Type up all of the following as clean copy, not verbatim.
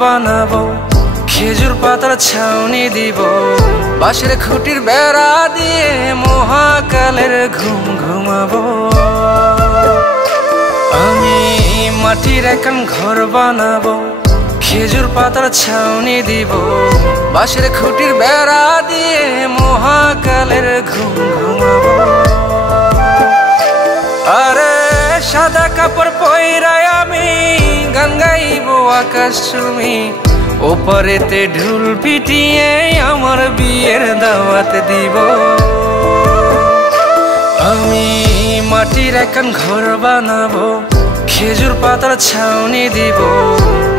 বানাবো, খেজুর পাতার ছাউনি দিব, বাঁশের খুঁটির বেড়া দিয়ে মহাকালের ঘুম ঘুমাবো। আমি মাটির একখান ঘর বানাবো, খেজুর পাতার ছাউনি দিব, বাঁশের খুঁটির বেড়া দিয়ে মহাকালের ঘুম ঘুমাবো। আরে সাদা কাপড় পইরায় আমি গান গাইবো আকাশ চুমি, ওপারেতে ঢুল পিটিয়ে আমার বিয়ের দাওয়াত দিব। আমি মাটির একখান ঘর বানাবো, খেজুর পাতার ছাউনি দিব,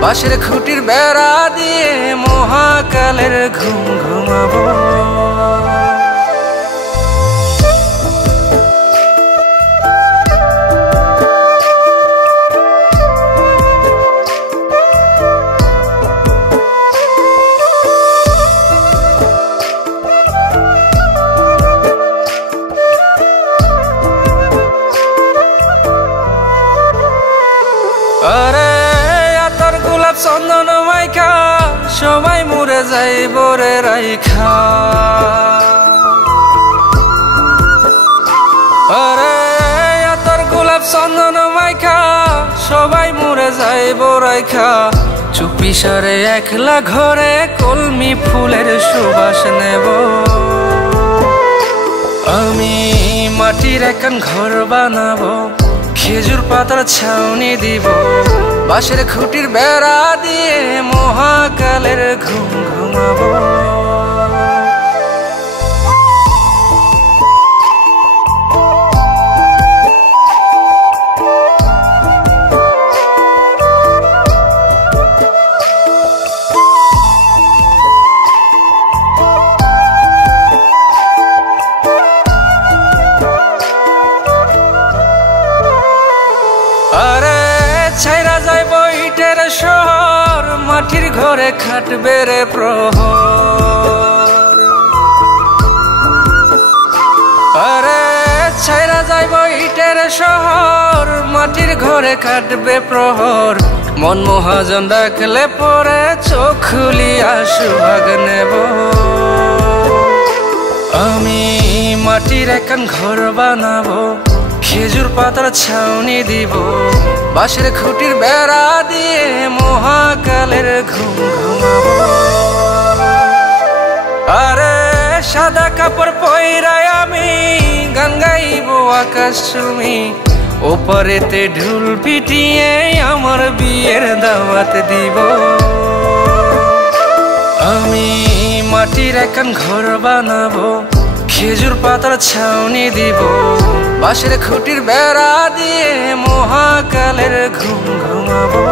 বাঁশের খুঁটির বেড়া দিয়ে মহাকালের ঘুম ঘুমাবো। আরে আতর গোলাপ চন্দন মাইখা সবাই মরে যাইব রে রাইখা। আরে আতর গোলাপ চন্দন মাইখা সবাই মরে যাইব রাইখা, চুপি সারে একলা ঘরে কলমি ফুলের সুবাস নেব। আমি মাটির একখান ঘর বানাবো, খেজুর পাতার ছাউনি দিব, বাঁশের খুঁটির বেড়া দিয়ে মহাকালের ঘুম ঘুমাবো। আরে ছাইরা যাইব ইটের শহর, মাটির ঘরে খাটবে রে প্রহর। আরে ছাইরা যাইব ইটের শহর, মাটির ঘরে খাটবে প্রহর, মন মহাজন ডাকলে পরে চোখ খুলিয়া সুভাগ নেব। আমি মাটির একখান ঘর বানাবো, খেজুর পাতার ছাউনি দিব, বাঁশের খুঁটির বেড়া দিয়ে মহাকালের ঘুম ঘুমাবো। আরে সাদা কাপড় পইরায় আমি গান গাইবো আকাশ চুমি, ওপারেতে ঢুল পিটিয়ে আমার বিয়ের দাওয়াত দিব। আমি মাটির একখান ঘর বানাবো, খেজুর পাতার ছাউনি দিব, বাঁশের খুঁটির বেড়া দিয়ে মহাকালের ঘুম ঘুমাবো।